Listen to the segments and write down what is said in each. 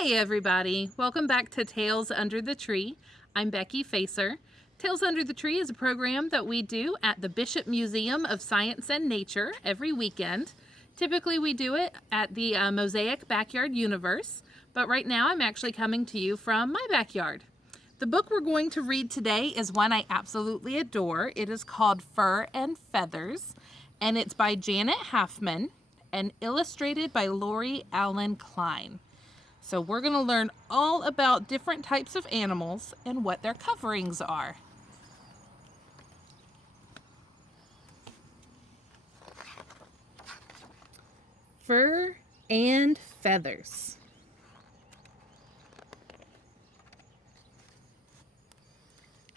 Hey everybody, welcome back to Tales Under the Tree. I'm Becky Facer. Tales Under the Tree is a program that we do at the Bishop Museum of Science and Nature every weekend. Typically we do it at the Mosaic Backyard Universe, but right now I'm actually coming to you from my backyard. The book we're going to read today is one I absolutely adore. It is called Fur and Feathers, and it's by Janet Halfmann and illustrated by Lori Allen Klein. So we're going to learn all about different types of animals and what their coverings are. Fur and feathers.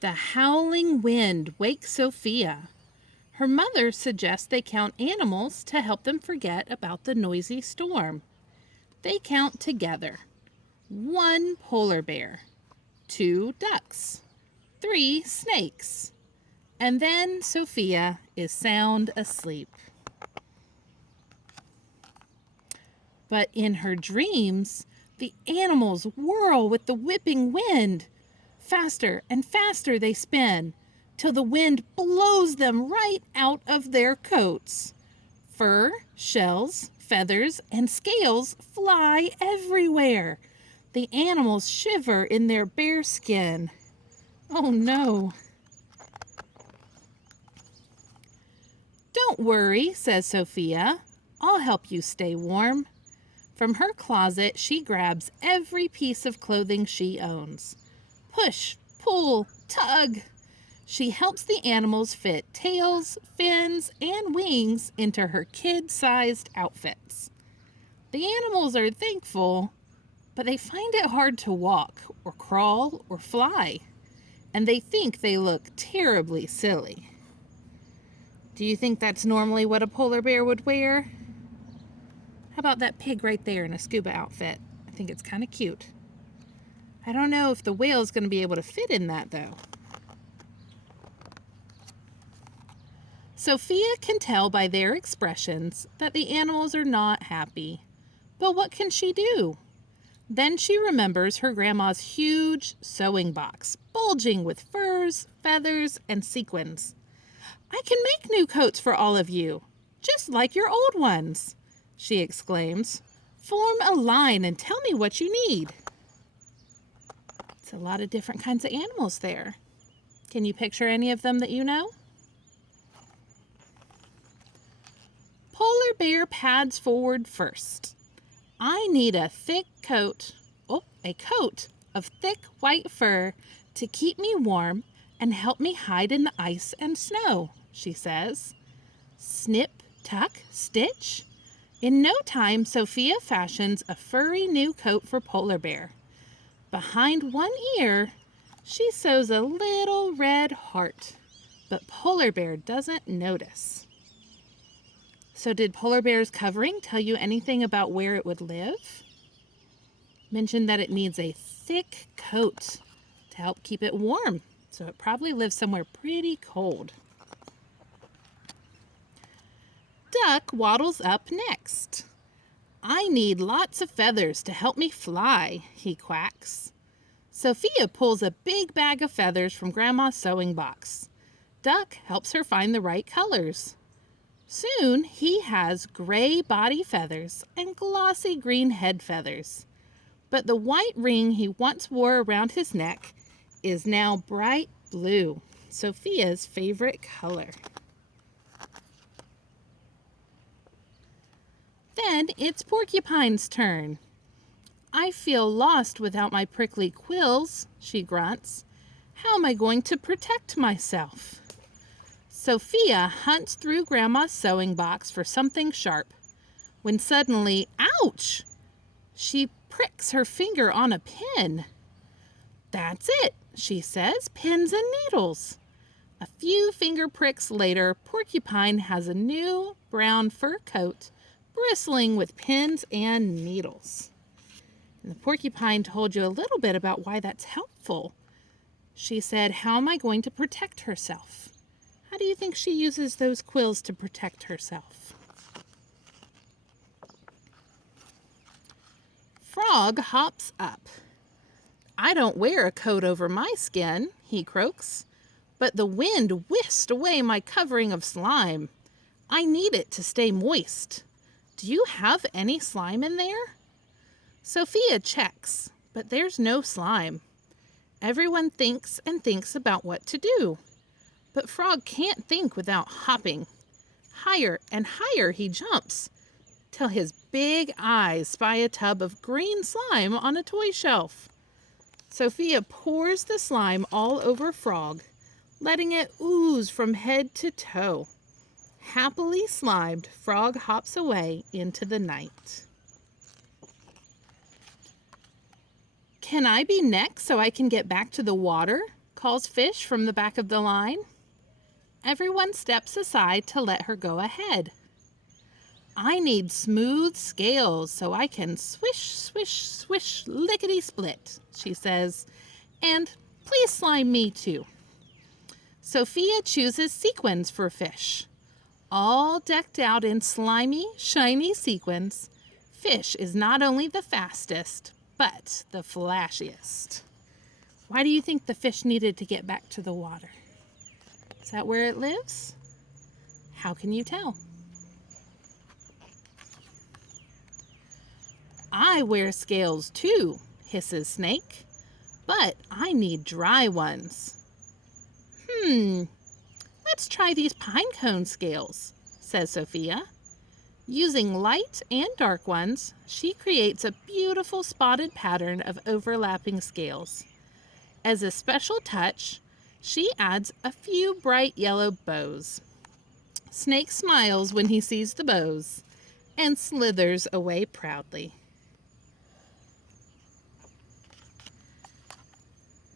The howling wind wakes Sophia. Her mother suggests they count animals to help them forget about the noisy storm. They count together. 1 polar bear, 2 ducks, 3 snakes, and then Sophia is sound asleep. But in her dreams, the animals whirl with the whipping wind. Faster and faster they spin, till the wind blows them right out of their coats. Fur, shells, feathers, and scales fly everywhere. The animals shiver in their bare skin. Oh no. Don't worry, says Sophia. I'll help you stay warm. From her closet, she grabs every piece of clothing she owns. Push, pull, tug. She helps the animals fit tails, fins, and wings into her kid-sized outfits. The animals are thankful, but they find it hard to walk or crawl or fly, and they think they look terribly silly. Do you think that's normally what a polar bear would wear? How about that pig right there in a scuba outfit? I think it's kind of cute. I don't know if the whale's going to be able to fit in that, though. Sophia can tell by their expressions that the animals are not happy. But what can she do? Then she remembers her grandma's huge sewing box, bulging with furs, feathers, and sequins. I can make new coats for all of you, just like your old ones, she exclaims. Form a line and tell me what you need. It's a lot of different kinds of animals there. Can you picture any of them that you know? Polar bear pads forward first. I need a coat of thick white fur to keep me warm and help me hide in the ice and snow, she says. Snip, tuck, stitch. In no time, Sophia fashions a furry new coat for Polar Bear. Behind one ear, she sews a little red heart, but Polar Bear doesn't notice. So did Polar Bear's covering tell you anything about where it would live? Mentioned that it needs a thick coat to help keep it warm, so it probably lives somewhere pretty cold. Duck waddles up next. I need lots of feathers to help me fly, he quacks. Sophia pulls a big bag of feathers from Grandma's sewing box. Duck helps her find the right colors. Soon he has gray body feathers and glossy green head feathers. But the white ring he once wore around his neck is now bright blue, Sophia's favorite color. Then it's Porcupine's turn. I feel lost without my prickly quills, she grunts. How am I going to protect myself? Sophia hunts through Grandma's sewing box for something sharp, when suddenly, ouch! She pricks her finger on a pin. That's it, she says, pins and needles. A few finger pricks later, Porcupine has a new brown fur coat bristling with pins and needles. And the porcupine told you a little bit about why that's helpful. She said, how am I going to protect herself? How do you think she uses those quills to protect herself? Frog hops up. I don't wear a coat over my skin, he croaks, but the wind whisked away my covering of slime. I need it to stay moist. Do you have any slime in there? Sophia checks, but there's no slime. Everyone thinks and thinks about what to do, but Frog can't think without hopping. Higher and higher he jumps, till his big eyes spy a tub of green slime on a toy shelf. Sophia pours the slime all over Frog, letting it ooze from head to toe. Happily slimed, Frog hops away into the night. Can I be next so I can get back to the water? Calls Fish from the back of the line. Everyone steps aside to let her go ahead. I need smooth scales so I can swish, swish, swish, lickety-split, she says, and please slime me too. Sophia chooses sequins for Fish. All decked out in slimy, shiny sequins, Fish is not only the fastest, but the flashiest. Why do you think the fish needed to get back to the water? Is that where it lives? How can you tell? I wear scales too, hisses Snake, but I need dry ones. Let's try these pine cone scales, says Sophia. Using light and dark ones, she creates a beautiful spotted pattern of overlapping scales. As a special touch, she adds a few bright yellow bows. Snake smiles when he sees the bows and slithers away proudly.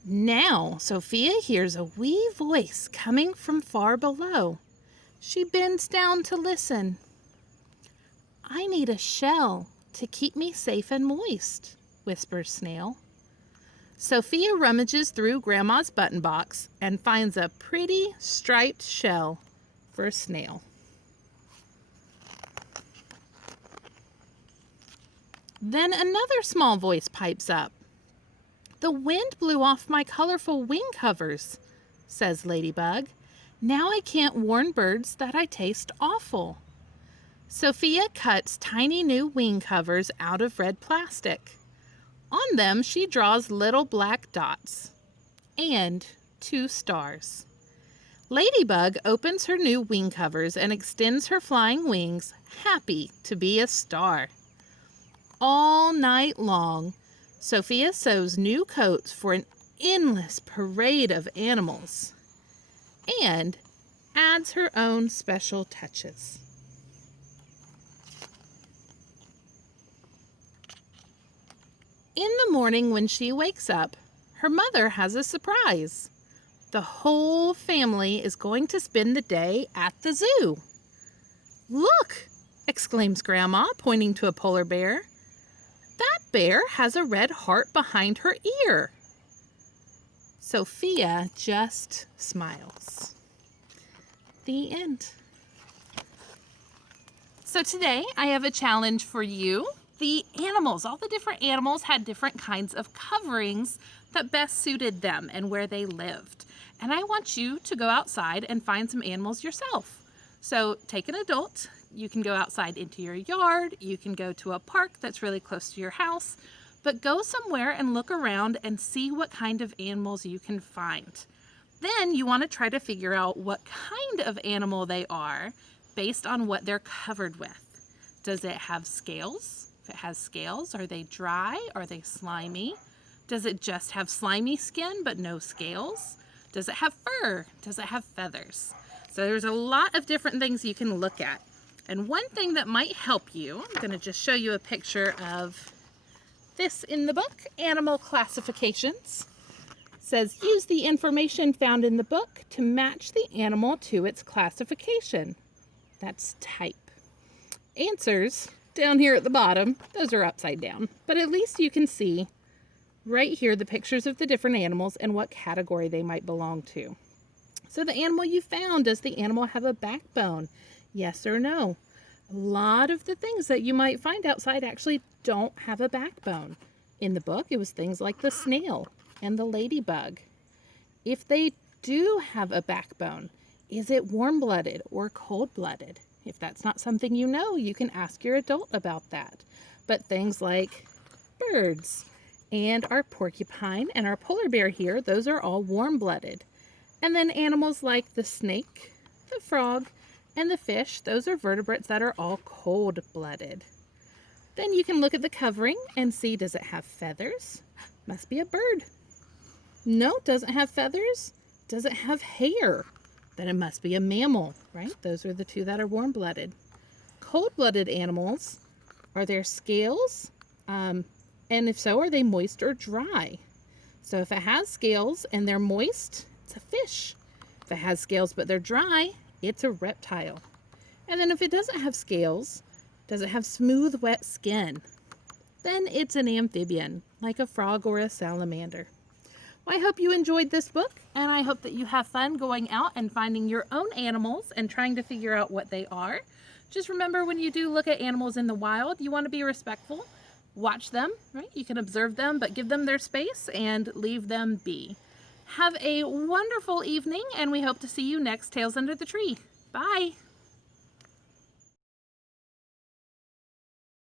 Now, Sophia hears a wee voice coming from far below. She bends down to listen. I need a shell to keep me safe and moist, whispers Snail. Sophia rummages through Grandma's button box and finds a pretty striped shell for Snail. Then another small voice pipes up. The wind blew off my colorful wing covers, says Ladybug. Now I can't warn birds that I taste awful. Sophia cuts tiny new wing covers out of red plastic. On them she draws little black dots and 2 stars. Ladybug opens her new wing covers and extends her flying wings, happy to be a star. All night long, Sophia sews new coats for an endless parade of animals and adds her own special touches. In the morning when she wakes up, her mother has a surprise. The whole family is going to spend the day at the zoo. Look, exclaims Grandma, pointing to a polar bear. That bear has a red heart behind her ear. Sophia just smiles. The end. So today I have a challenge for you. The animals, all the different animals had different kinds of coverings that best suited them and where they lived. And I want you to go outside and find some animals yourself. So take an adult. You can go outside into your yard. You can go to a park that's really close to your house. But go somewhere and look around and see what kind of animals you can find. Then you want to try to figure out what kind of animal they are based on what they're covered with. Does it have scales? If it has scales, are they dry? Are they slimy? Does it just have slimy skin but no scales? Does it have fur? Does it have feathers? So there's a lot of different things you can look at. And one thing that might help you, I'm going to just show you a picture of this in the book, Animal Classifications. It says, use the information found in the book to match the animal to its classification. That's type. Answers down here at the bottom, those are upside down, but at least you can see right here the pictures of the different animals and what category they might belong to. So the animal you found, does the animal have a backbone? Yes or no? A lot of the things that you might find outside actually don't have a backbone. In the book, it was things like the snail and the ladybug. If they do have a backbone, is it warm-blooded or cold-blooded? If that's not something you know, you can ask your adult about that. But things like birds and our porcupine and our polar bear here, those are all warm-blooded. And then animals like the snake, the frog, and the fish, those are vertebrates that are all cold-blooded. Then you can look at the covering and see, does it have feathers? Must be a bird. No, doesn't have feathers. Does it have hair? Then it must be a mammal, right? Those are the two that are warm-blooded. Cold-blooded animals, are there scales? And if so, are they moist or dry? So if it has scales and they're moist, it's a fish. If it has scales but they're dry, it's a reptile. And then if it doesn't have scales, does it have smooth, wet skin? Then it's an amphibian, like a frog or a salamander. Well, I hope you enjoyed this book, and I hope that you have fun going out and finding your own animals and trying to figure out what they are. Just remember, when you do look at animals in the wild, you want to be respectful. Watch them, right? You can observe them, but give them their space and leave them be. Have a wonderful evening, and we hope to see you next Tales Under the Tree. Bye!